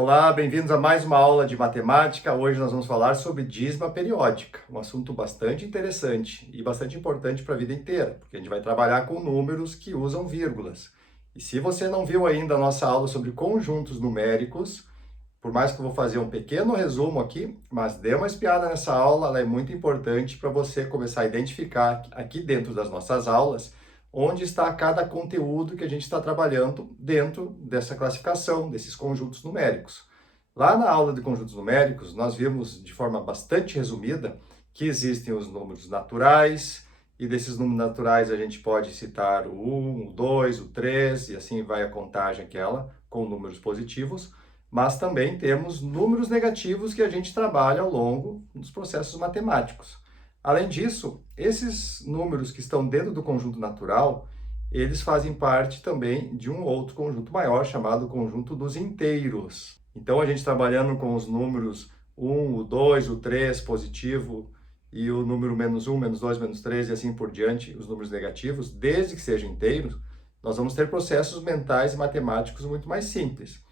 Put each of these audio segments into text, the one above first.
Olá, bem-vindos a mais uma aula de matemática. Hoje nós vamos falar sobre dízima periódica, um assunto bastante interessante e bastante importante para a vida inteira, porque a gente vai trabalhar com números que usam vírgulas. E se você não viu ainda a nossa aula sobre conjuntos numéricos, por mais que eu vou fazer um pequeno resumo aqui, mas dê uma espiada nessa aula, ela é muito importante para você começar a identificar aqui dentro das nossas aulas onde está cada conteúdo que a gente está trabalhando dentro dessa classificação, desses conjuntos numéricos. Lá na aula de conjuntos numéricos, nós vimos de forma bastante resumida que existem os números naturais, e desses números naturais a gente pode citar o 1, o 2, o 3, e assim vai a contagem aquela, com números positivos, mas também temos números negativos que a gente trabalha ao longo dos processos matemáticos. Além disso, esses números que estão dentro do conjunto natural, eles fazem parte também de um outro conjunto maior, chamado conjunto dos inteiros. Então, a gente trabalhando com os números 1, o 2, o 3 positivo, e o número -1, -2, -3 e assim por diante, os números negativos, desde que sejam inteiros, nós vamos ter processos mentais e matemáticos muito mais simples.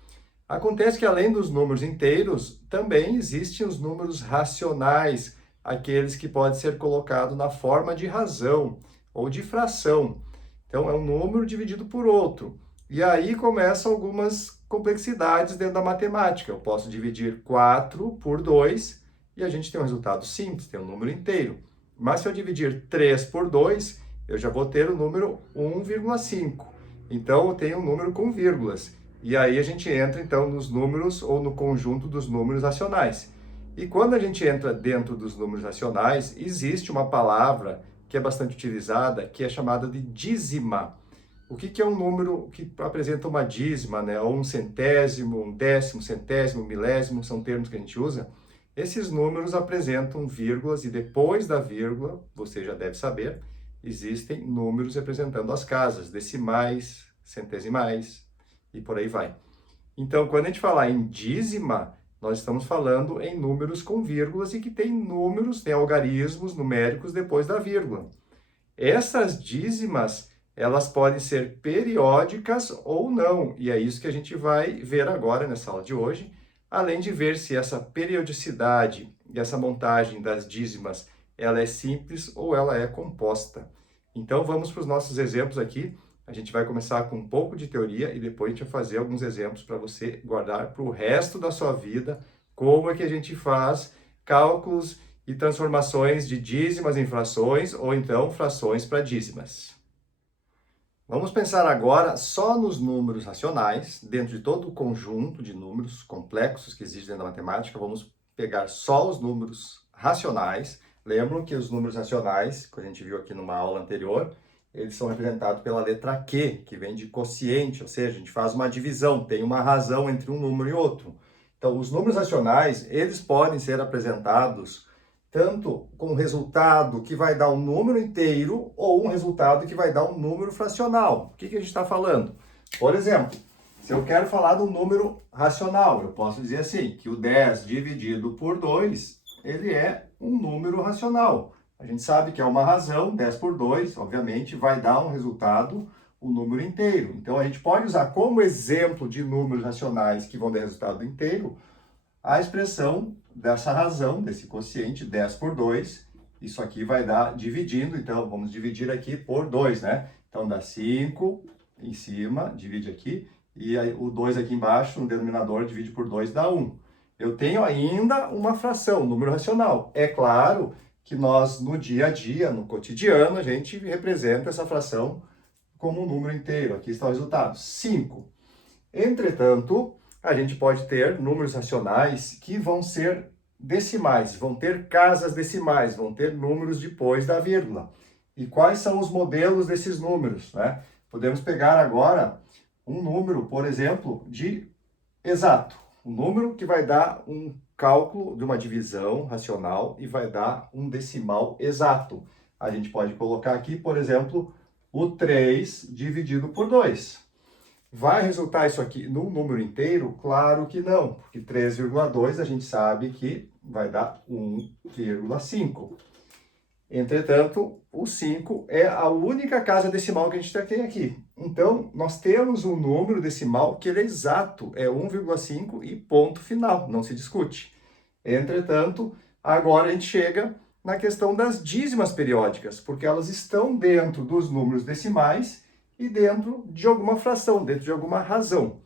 Acontece que além dos números inteiros, também existem os números racionais, aqueles que podem ser colocados na forma de razão ou de fração. Então, é um número dividido por outro. E aí começam algumas complexidades dentro da matemática. Eu posso dividir 4 por 2 e a gente tem um resultado simples, tem um número inteiro. Mas se eu dividir 3 por 2, eu já vou ter o número 1,5. Então, eu tenho um número com vírgulas. E aí a gente entra, então, nos números ou no conjunto dos números racionais. E quando a gente entra dentro dos números racionais, existe uma palavra que é bastante utilizada, que é chamada de dízima. O que é um número que apresenta uma dízima, né? Ou um centésimo, um décimo, centésimo, milésimo, são termos que a gente usa. Esses números apresentam vírgulas e depois da vírgula, você já deve saber, existem números representando as casas, decimais, centesimais e por aí vai. Então, quando a gente falar em dízima, nós estamos falando em números com vírgulas e que tem números, tem algarismos numéricos depois da vírgula. Essas dízimas, elas podem ser periódicas ou não, e é isso que a gente vai ver agora nessa aula de hoje, além de ver se essa periodicidade e essa montagem das dízimas, ela é simples ou ela é composta. Então, vamos para os nossos exemplos aqui. A gente vai começar com um pouco de teoria e depois a gente vai fazer alguns exemplos para você guardar para o resto da sua vida como é que a gente faz cálculos e transformações de dízimas em frações ou então frações para dízimas. Vamos pensar agora só nos números racionais, dentro de todo o conjunto de números complexos que existe dentro da matemática. Vamos pegar só os números racionais. Lembram que os números racionais, que a gente viu aqui numa aula anterior, eles são representados pela letra Q, que vem de quociente, ou seja, a gente faz uma divisão, tem uma razão entre um número e outro. Então, os números racionais, eles podem ser apresentados tanto com um resultado que vai dar um número inteiro ou um resultado que vai dar um número fracional. O que a gente está falando? Por exemplo, se eu quero falar de um número racional, eu posso dizer assim, que o 10 dividido por 2, ele é um número racional. A gente sabe que é uma razão, 10 por 2, obviamente, vai dar um resultado, um número inteiro. Então, a gente pode usar como exemplo de números racionais que vão dar resultado inteiro, a expressão dessa razão, desse quociente, 10 por 2, isso aqui vai dar dividindo, então vamos dividir aqui por 2, né? Então dá 5 em cima, divide aqui, e aí, o 2 aqui embaixo, no denominador, divide por 2, dá 1. Eu tenho ainda uma fração, um número racional. É claro que nós, no dia a dia, no cotidiano, a gente representa essa fração como um número inteiro. Aqui está o resultado, 5. Entretanto, a gente pode ter números racionais que vão ser decimais, vão ter casas decimais, vão ter números depois da vírgula. E quais são os modelos desses números, né? Podemos pegar agora um número, por exemplo, de exato. Um número que vai dar um cálculo de uma divisão racional e vai dar um decimal exato. A gente pode colocar aqui, por exemplo, o 3 dividido por 2. Vai resultar isso aqui num número inteiro? Claro que não, porque 3,2 a gente sabe que vai dar 1,5. Entretanto, o 5 é a única casa decimal que a gente tem aqui. Então, nós temos um número decimal que ele é exato, é 1,5 e ponto final, não se discute. Entretanto, agora a gente chega na questão das dízimas periódicas, porque elas estão dentro dos números decimais e dentro de alguma fração, dentro de alguma razão.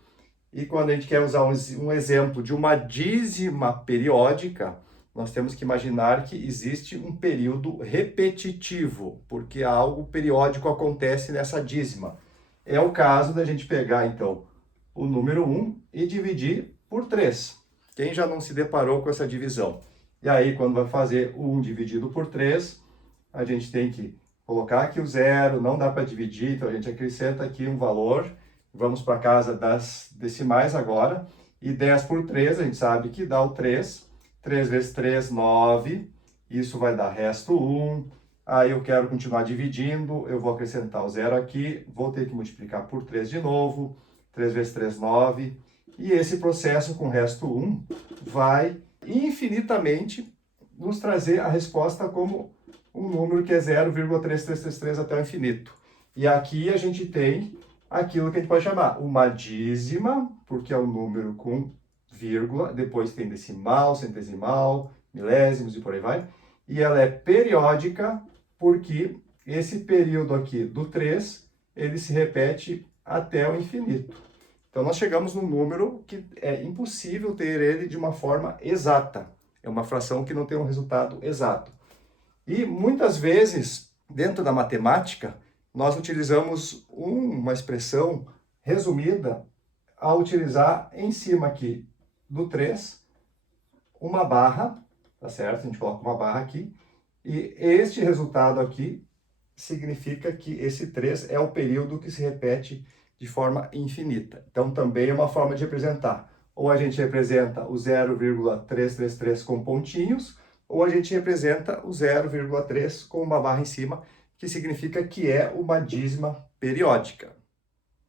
E quando a gente quer usar um exemplo de uma dízima periódica, nós temos que imaginar que existe um período repetitivo, porque algo periódico acontece nessa dízima. É o caso da gente pegar, então, o número 1 e dividir por 3. Quem já não se deparou com essa divisão? E aí, quando vai fazer o 1 dividido por 3, a gente tem que colocar aqui o zero, não dá para dividir, então a gente acrescenta aqui um valor. Vamos para a casa das decimais agora. E 10 por 3, a gente sabe que dá o 3. 3 vezes 3, 9. Isso vai dar resto 1. Aí eu quero continuar dividindo, eu vou acrescentar o zero aqui, vou ter que multiplicar por 3 de novo. 3 vezes 3, 9. E esse processo com resto 1 vai infinitamente nos trazer a resposta como um número que é 0,3333 até o infinito. E aqui a gente tem aquilo que a gente pode chamar uma dízima, porque é um número com vírgula, depois tem decimal, centesimal, milésimos e por aí vai. E ela é periódica porque esse período aqui do 3, ele se repete até o infinito. Então nós chegamos num número que é impossível ter ele de uma forma exata. É uma fração que não tem um resultado exato. E muitas vezes, dentro da matemática, nós utilizamos uma expressão resumida a utilizar em cima aqui do 3 uma barra, tá certo? A gente coloca uma barra aqui, e este resultado aqui significa que esse 3 é o período que se repete de forma infinita. Então também é uma forma de representar. Ou a gente representa o 0,333 com pontinhos, ou a gente representa o 0,3 com uma barra em cima, que significa que é uma dízima periódica.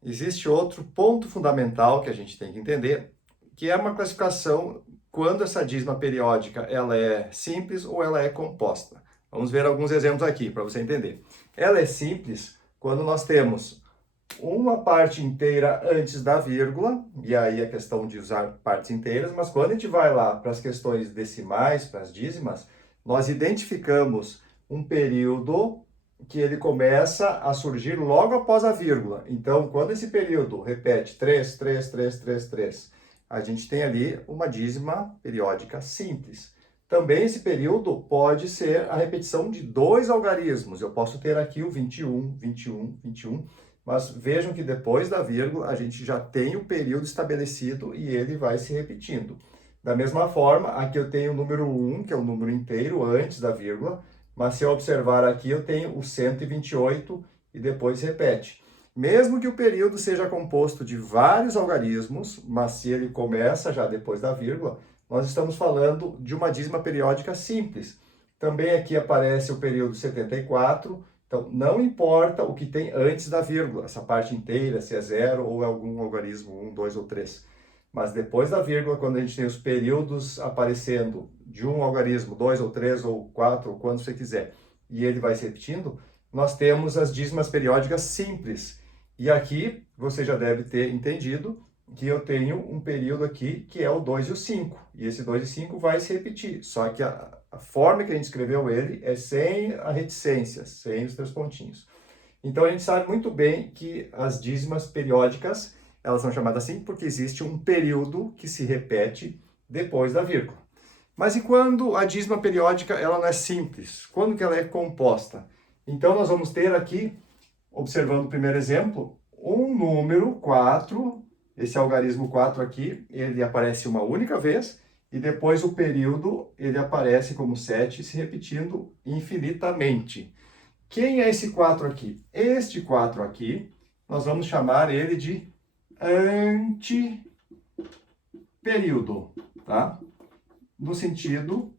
Existe outro ponto fundamental que a gente tem que entender, que é uma classificação quando essa dízima periódica ela é simples ou ela é composta. Vamos ver alguns exemplos aqui para você entender. Ela é simples quando nós temos uma parte inteira antes da vírgula, e aí a questão de usar partes inteiras, mas quando a gente vai lá para as questões decimais, para as dízimas, nós identificamos um período que ele começa a surgir logo após a vírgula. Então, quando esse período repete 3, 3, 3, 3, 3, a gente tem ali uma dízima periódica simples. Também esse período pode ser a repetição de dois algarismos. Eu posso ter aqui o 21, 21, 21, mas vejam que depois da vírgula a gente já tem o período estabelecido e ele vai se repetindo. Da mesma forma, aqui eu tenho o número 1, que é o número inteiro antes da vírgula, mas se eu observar aqui eu tenho o 128 e depois repete. Mesmo que o período seja composto de vários algarismos, mas se ele começa já depois da vírgula, nós estamos falando de uma dízima periódica simples. Também aqui aparece o período 74, então não importa o que tem antes da vírgula, essa parte inteira, se é zero ou é algum algarismo, 1, 2 ou 3. Mas depois da vírgula, quando a gente tem os períodos aparecendo de um algarismo, 2 ou 3 ou 4, ou quando você quiser, e ele vai se repetindo, nós temos as dízimas periódicas simples. E aqui você já deve ter entendido que eu tenho um período aqui que é o 2 e o 5. E esse 2 e 5 vai se repetir, só que a forma que a gente escreveu ele é sem a reticência, sem os 3 pontinhos. Então a gente sabe muito bem que as dízimas periódicas, elas são chamadas assim porque existe um período que se repete depois da vírgula. Mas e quando a dízima periódica ela não é simples? Quando que ela é composta? Então nós vamos ter aqui, observando o primeiro exemplo, um número 4, esse algarismo 4 aqui, ele aparece uma única vez, e depois o período ele aparece como 7, se repetindo infinitamente. Quem é esse 4 aqui? Este 4 aqui, nós vamos chamar ele de antiperíodo, tá? No sentido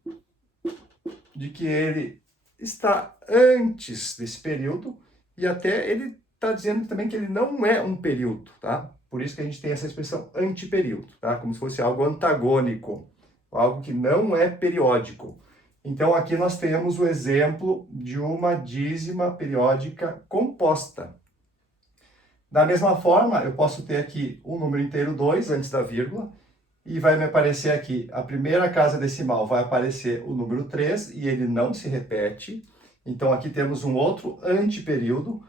de que ele está antes desse período e até ele está dizendo também que ele não é um período, tá? Por isso que a gente tem essa expressão antiperíodo, tá? Como se fosse algo antagônico, algo que não é periódico. Então, aqui nós temos o exemplo de uma dízima periódica composta. Da mesma forma, eu posso ter aqui um número inteiro 2 antes da vírgula, e vai me aparecer aqui, a primeira casa decimal vai aparecer o número 3, e ele não se repete. Então, aqui temos um outro antiperíodo,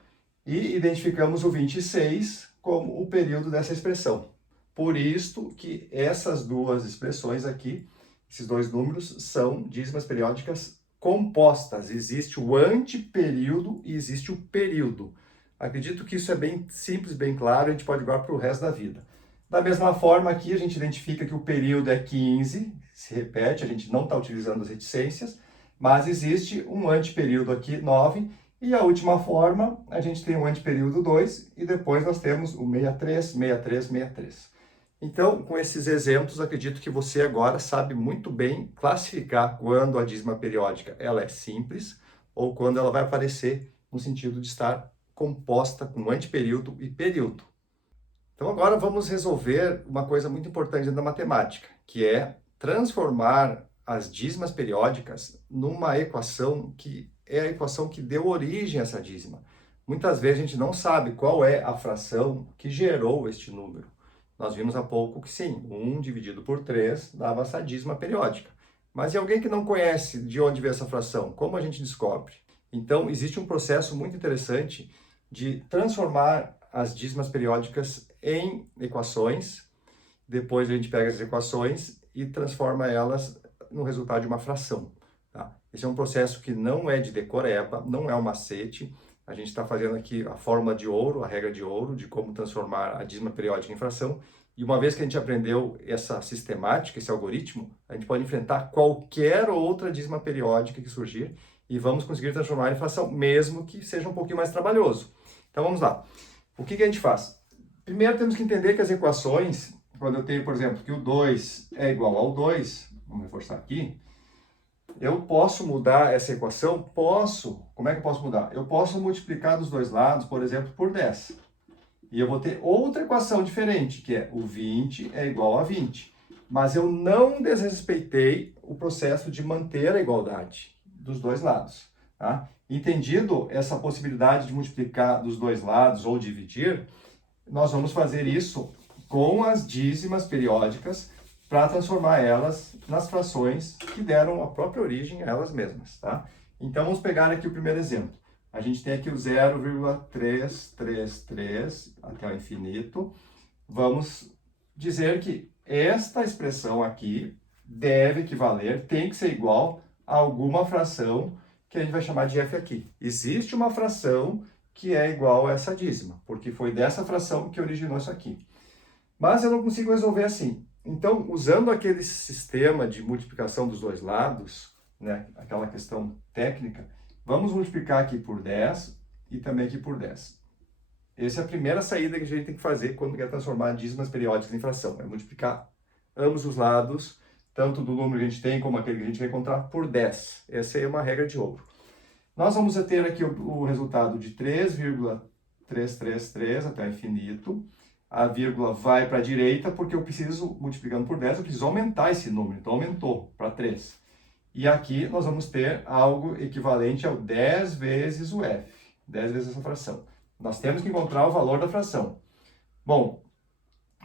e identificamos o 26 como o período dessa expressão. Por isto que essas duas expressões aqui, esses dois números, são dízimas periódicas compostas. Existe o antiperíodo e existe o período. Acredito que isso é bem simples, bem claro, a gente pode igualar para o resto da vida. Da mesma forma, aqui a gente identifica que o período é 15, se repete, a gente não está utilizando as reticências, mas existe um antiperíodo aqui, 9, e a última forma, a gente tem o antiperíodo 2, e depois nós temos o 63, 63, 63. Então, com esses exemplos, acredito que você agora sabe muito bem classificar quando a dízima periódica ela é simples ou quando ela vai aparecer no sentido de estar composta com antiperíodo e período. Então, agora vamos resolver uma coisa muito importante da matemática, que é transformar as dízimas periódicas numa equação que é a equação que deu origem a essa dízima. Muitas vezes a gente não sabe qual é a fração que gerou este número. Nós vimos há pouco que sim, 1 dividido por 3 dava essa dízima periódica. Mas e alguém que não conhece de onde veio essa fração? Como a gente descobre? Então, existe um processo muito interessante de transformar as dízimas periódicas em equações. Depois a gente pega as equações e transforma elas no resultado de uma fração. Tá? Esse é um processo que não é de decoreba, não é um macete. A gente está fazendo aqui a fórmula de ouro, a regra de ouro, de como transformar a dízima periódica em fração. E uma vez que a gente aprendeu essa sistemática, esse algoritmo, a gente pode enfrentar qualquer outra dízima periódica que surgir e vamos conseguir transformar em fração, mesmo que seja um pouquinho mais trabalhoso. Então vamos lá. O que a gente faz? Primeiro temos que entender que as equações, quando eu tenho, por exemplo, que o 2 é igual ao 2, vamos reforçar aqui, eu posso mudar essa equação? Posso. Como é que eu posso mudar? Eu posso multiplicar dos dois lados, por exemplo, por 10. E eu vou ter outra equação diferente, que é o 20 é igual a 20. Mas eu não desrespeitei o processo de manter a igualdade dos dois lados. Tá? Entendido essa possibilidade de multiplicar dos dois lados ou dividir, nós vamos fazer isso com as dízimas periódicas para transformar elas nas frações que deram a própria origem a elas mesmas, tá? Então, vamos pegar aqui o primeiro exemplo. A gente tem aqui o 0,333 até o infinito. Vamos dizer que esta expressão aqui deve equivaler, tem que ser igual a alguma fração que a gente vai chamar de f aqui. Existe uma fração que é igual a essa dízima, porque foi dessa fração que originou isso aqui. Mas eu não consigo resolver assim. Então, usando aquele sistema de multiplicação dos dois lados, né, aquela questão técnica, vamos multiplicar aqui por 10 e também aqui por 10. Essa é a primeira saída que a gente tem que fazer quando quer transformar dízimas periódicas em fração. É multiplicar ambos os lados, tanto do número que a gente tem como aquele que a gente vai encontrar, por 10. Essa é uma regra de ouro. Nós vamos ter aqui o resultado de 3,333 até o infinito. A vírgula vai para a direita porque eu preciso, multiplicando por 10, eu preciso aumentar esse número. Então, aumentou para 3. E aqui nós vamos ter algo equivalente ao 10 vezes o f. 10 vezes essa fração. Nós temos que encontrar o valor da fração. Bom,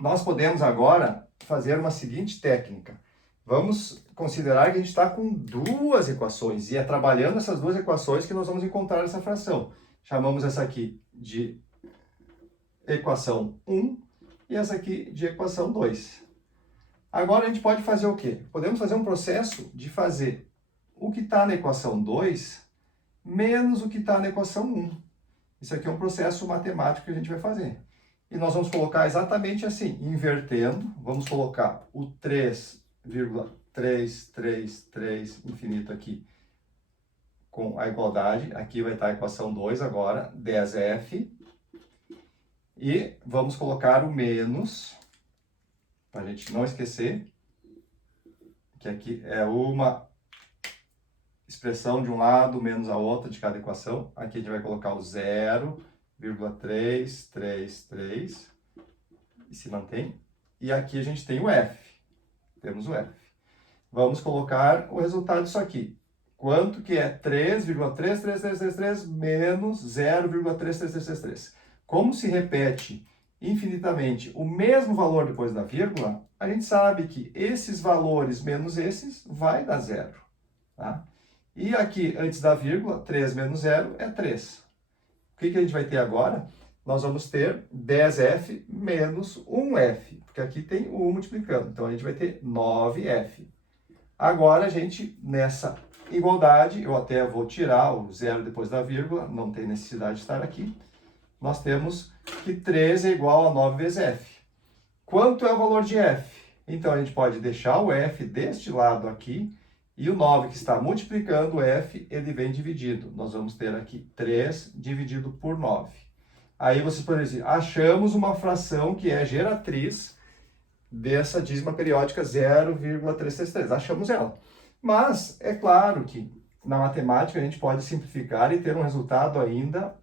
nós podemos agora fazer uma seguinte técnica. Vamos considerar que a gente está com duas equações, e é trabalhando essas duas equações que nós vamos encontrar essa fração. Chamamos essa aqui de equação 1 e essa aqui de equação 2. Agora a gente pode fazer o quê? Podemos fazer um processo de fazer o que está na equação 2 menos o que está na equação 1. Isso aqui é um processo matemático que a gente vai fazer. E nós vamos colocar exatamente assim, invertendo. Vamos colocar o 3,333 infinito aqui com a igualdade. Aqui vai estar a equação 2 agora, 10f. E vamos colocar o menos, para a gente não esquecer, que aqui é uma expressão de um lado menos a outra de cada equação. Aqui a gente vai colocar o 0,333 e se mantém. E aqui a gente tem o f. Temos o f. Vamos colocar o resultado disso aqui. quanto que é 3,33333 menos 0,33333. Como se repete infinitamente o mesmo valor depois da vírgula, a gente sabe que esses valores menos esses vai dar zero. Tá? E aqui, antes da vírgula, 3 menos 0 é 3. O que a gente vai ter agora? Nós vamos ter 10F menos 1F, porque aqui tem o 1 multiplicando. Então, a gente vai ter 9F. Agora, a gente, nessa igualdade, eu até vou tirar o zero depois da vírgula, não tem necessidade de estar aqui. Nós temos que 3 é igual a 9 vezes F. Quanto é o valor de F? Então, a gente pode deixar o F deste lado aqui, e o 9 que está multiplicando o F, ele vem dividido. Nós vamos ter aqui 3 dividido por 9. Aí vocês podem dizer, achamos uma fração que é geratriz dessa dízima periódica 0,333. Achamos ela. Mas é claro que na matemática a gente pode simplificar e ter um resultado ainda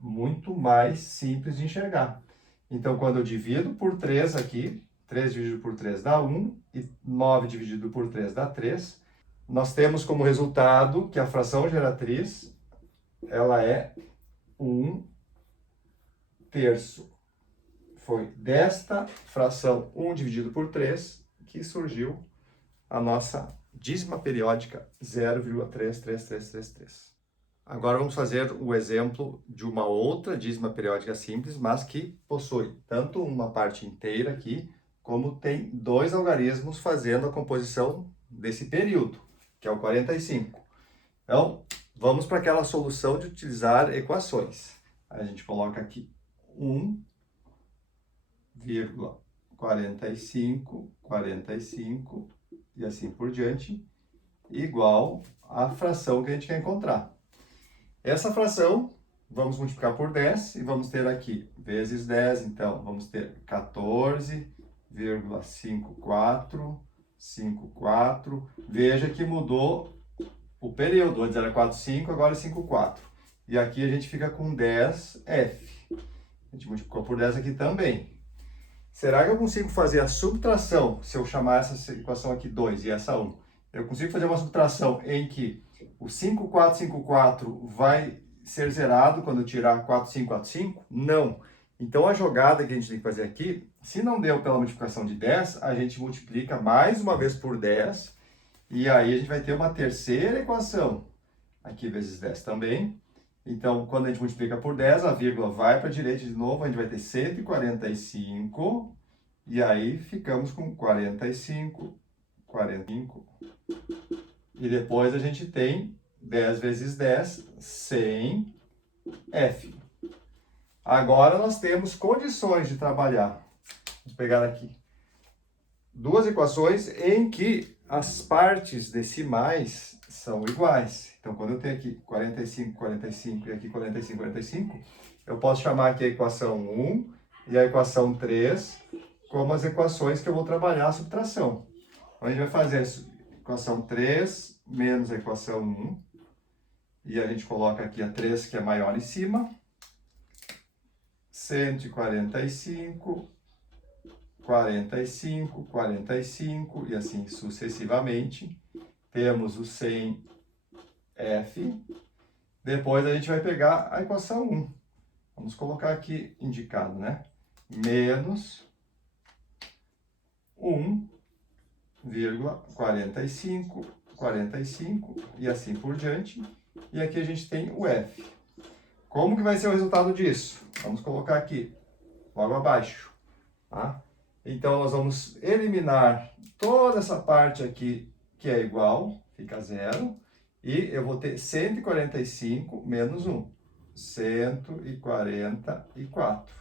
muito mais simples de enxergar. Então, quando eu divido por 3 aqui, 3 dividido por 3 dá 1, e 9 dividido por 3 dá 3, nós temos como resultado que a fração geratriz, ela é 1/3. Foi desta fração 1 dividido por 3 que surgiu a nossa dízima periódica 0,33333. Agora vamos fazer o exemplo de uma outra dízima periódica simples, mas que possui tanto uma parte inteira aqui, como tem dois algarismos fazendo a composição desse período, que é o 45. Então, vamos para aquela solução de utilizar equações. A gente coloca aqui 1,45, 45 e assim por diante, igual à fração que a gente quer encontrar. Essa fração, vamos multiplicar por 10 e vamos ter aqui vezes 10, então vamos ter 14,54. Veja que mudou o período, antes era 4,5, agora é 5,4. E aqui a gente fica com 10F. A gente multiplicou por 10 aqui também. Será que eu consigo fazer a subtração, se eu chamar essa equação aqui 2 e essa 1? Eu consigo fazer uma subtração em que o 5,454 vai ser zerado quando eu tirar 4,545? Não. Então, a jogada que a gente tem que fazer aqui, se não deu pela multiplicação de 10, a gente multiplica mais uma vez por 10, e aí a gente vai ter uma terceira equação, aqui vezes 10 também. Então, quando a gente multiplica por 10, a vírgula vai para a direita de novo, a gente vai ter 145, e aí ficamos com 45, 45. E depois a gente tem 10 vezes 10, 100F. Agora nós temos condições de trabalhar. Vou pegar aqui duas equações em que as partes decimais são iguais. Então, quando eu tenho aqui 45, 45 e aqui 45, 45, eu posso chamar aqui a equação 1 e a equação 3 como as equações que eu vou trabalhar a subtração. Então, a gente vai fazer isso. Equação 3 menos a equação 1. E a gente coloca aqui a 3, que é maior em cima. 145, 45, 45 e assim sucessivamente. Temos o 100F. Depois a gente vai pegar a equação 1. Vamos colocar aqui indicado, né? Menos 1,45, 45 e assim por diante. E aqui a gente tem o F. Como que vai ser o resultado disso? Vamos colocar aqui, logo abaixo. Tá? Então, nós vamos eliminar toda essa parte aqui que é igual, fica zero. E eu vou ter 145 menos 1, 144.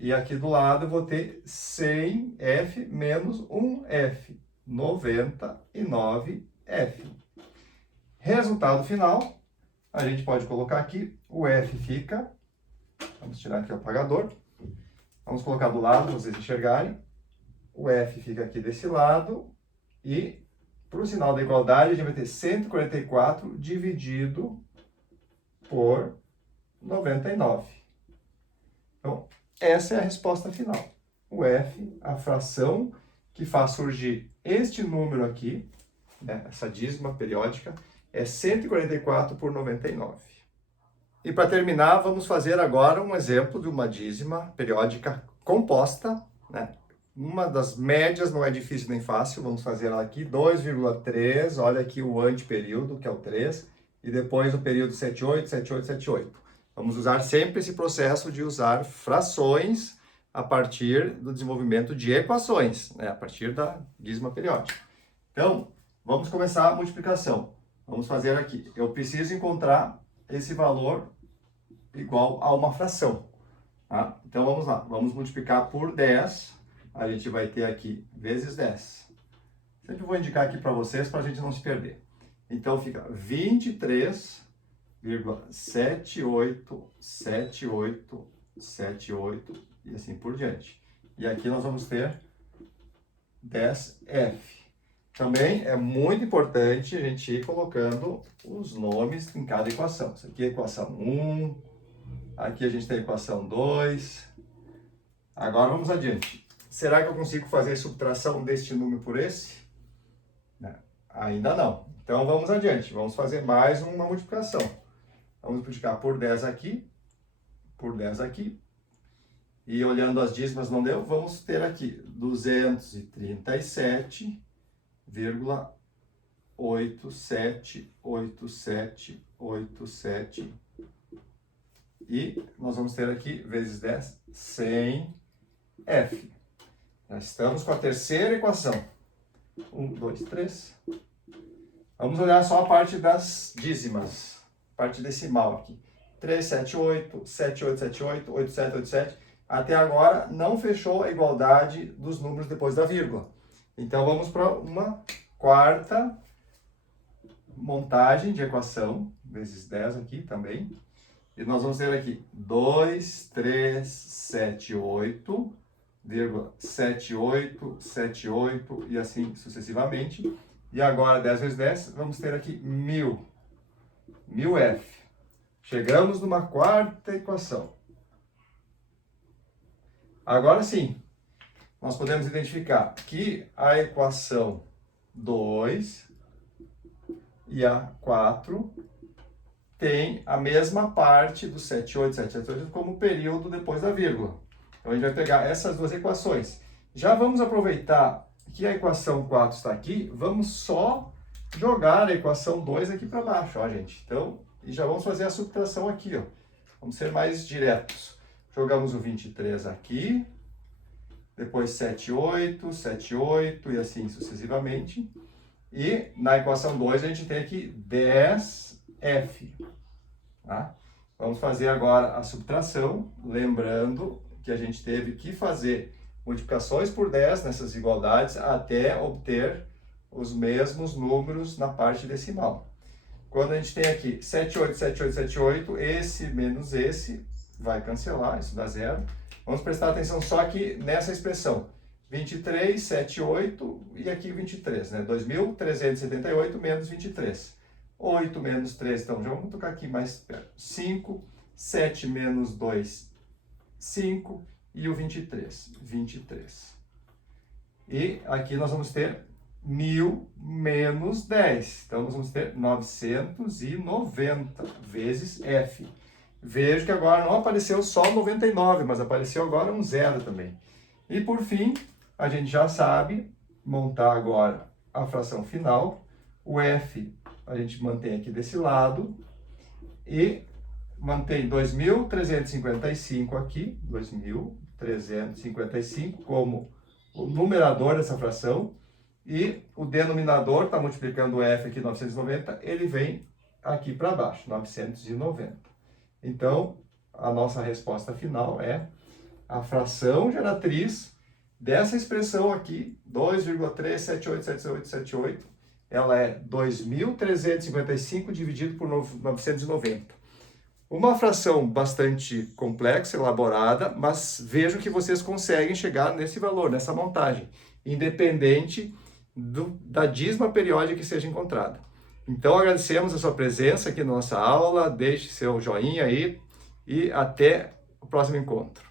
E aqui do lado eu vou ter 100F menos 1F, 99F. Resultado final, a gente pode colocar aqui, o F fica, vamos tirar aqui o apagador, vamos colocar do lado para vocês enxergarem, o F fica aqui desse lado, e para o sinal da igualdade a gente vai ter 144 dividido por 99. Então, essa é a resposta final. O F, a fração que faz surgir este número aqui, né, essa dízima periódica, é 144 por 99. E para terminar, vamos fazer agora um exemplo de uma dízima periódica composta, né? Uma das médias não é difícil nem fácil, vamos fazer ela aqui, 2,3, olha aqui o anteperíodo, que é o 3, e depois o período 78, 78, 78. Vamos usar sempre esse processo de usar frações a partir do desenvolvimento de equações, né? A partir da dízima periódica. Então, vamos começar a multiplicação. Vamos fazer aqui. Eu preciso encontrar esse valor igual a uma fração. Tá? Então, vamos lá. Vamos multiplicar por 10. A gente vai ter aqui vezes 10. Sempre vou indicar aqui para vocês, para a gente não se perder. Então, fica 23,787878 e assim por diante. E aqui nós vamos ter 10F. Também é muito importante a gente ir colocando os nomes em cada equação. Isso aqui é a equação 1, aqui a gente tem a equação 2. Agora vamos adiante. Será que eu consigo fazer subtração deste número por esse? Não, ainda não. Então vamos adiante, vamos fazer mais uma multiplicação. Vamos multiplicar por 10 aqui, por 10 aqui. E olhando as dízimas não deu, vamos ter aqui 237,878787. E nós vamos ter aqui, vezes 10, 100F. Já estamos com a terceira equação. 1, 2, 3. Vamos olhar só a parte das dízimas, parte decimal aqui. 378, 7878, 8787. Até agora não fechou a igualdade dos números depois da vírgula. Então vamos para uma quarta montagem de equação, vezes 10 aqui também. E nós vamos ter aqui 2378,7878 e assim sucessivamente. E agora 10 vezes 10, vamos ter aqui 1000. 1000F. Chegamos numa quarta equação. Agora sim, nós podemos identificar que a equação 2 e a 4 tem a mesma parte do 78778 como período depois da vírgula. Então a gente vai pegar essas duas equações. Já vamos aproveitar que a equação 4 está aqui, vamos só jogar a equação 2 aqui para baixo, ó, gente. Então, e já vamos fazer a subtração aqui, ó. Vamos ser mais diretos. Jogamos o 23 aqui, depois 78, 78 e assim sucessivamente. E na equação 2 a gente tem aqui 10F. Tá? Vamos fazer agora a subtração, lembrando que a gente teve que fazer multiplicações por 10 nessas igualdades até obter os mesmos números na parte decimal. Quando a gente tem aqui 78, 78, 78, esse menos esse vai cancelar, isso dá zero. Vamos prestar atenção só aqui nessa expressão. 23, 78 e aqui 23, né? 2.378 menos 23. 8 menos 3, então já vamos tocar aqui mais perto. 5, 7 menos 2, 5 e o 23, 23. E aqui nós vamos ter 1000 menos 10. Então nós vamos ter 990 vezes F. Vejo que agora não apareceu só 99, mas apareceu agora um zero também. E por fim, a gente já sabe montar agora a fração final. O F a gente mantém aqui desse lado e mantém 2.355 aqui, 2.355 como o numerador dessa fração. E o denominador está multiplicando o F aqui, 990, ele vem aqui para baixo, 990. Então, a nossa resposta final é a fração geratriz dessa expressão aqui, 2,3787878, ela é 2.355 dividido por 990. Uma fração bastante complexa, elaborada, mas vejo que vocês conseguem chegar nesse valor, nessa montagem, independente da dízima periódica que seja encontrada. Então, agradecemos a sua presença aqui na nossa aula, deixe seu joinha aí e até o próximo encontro.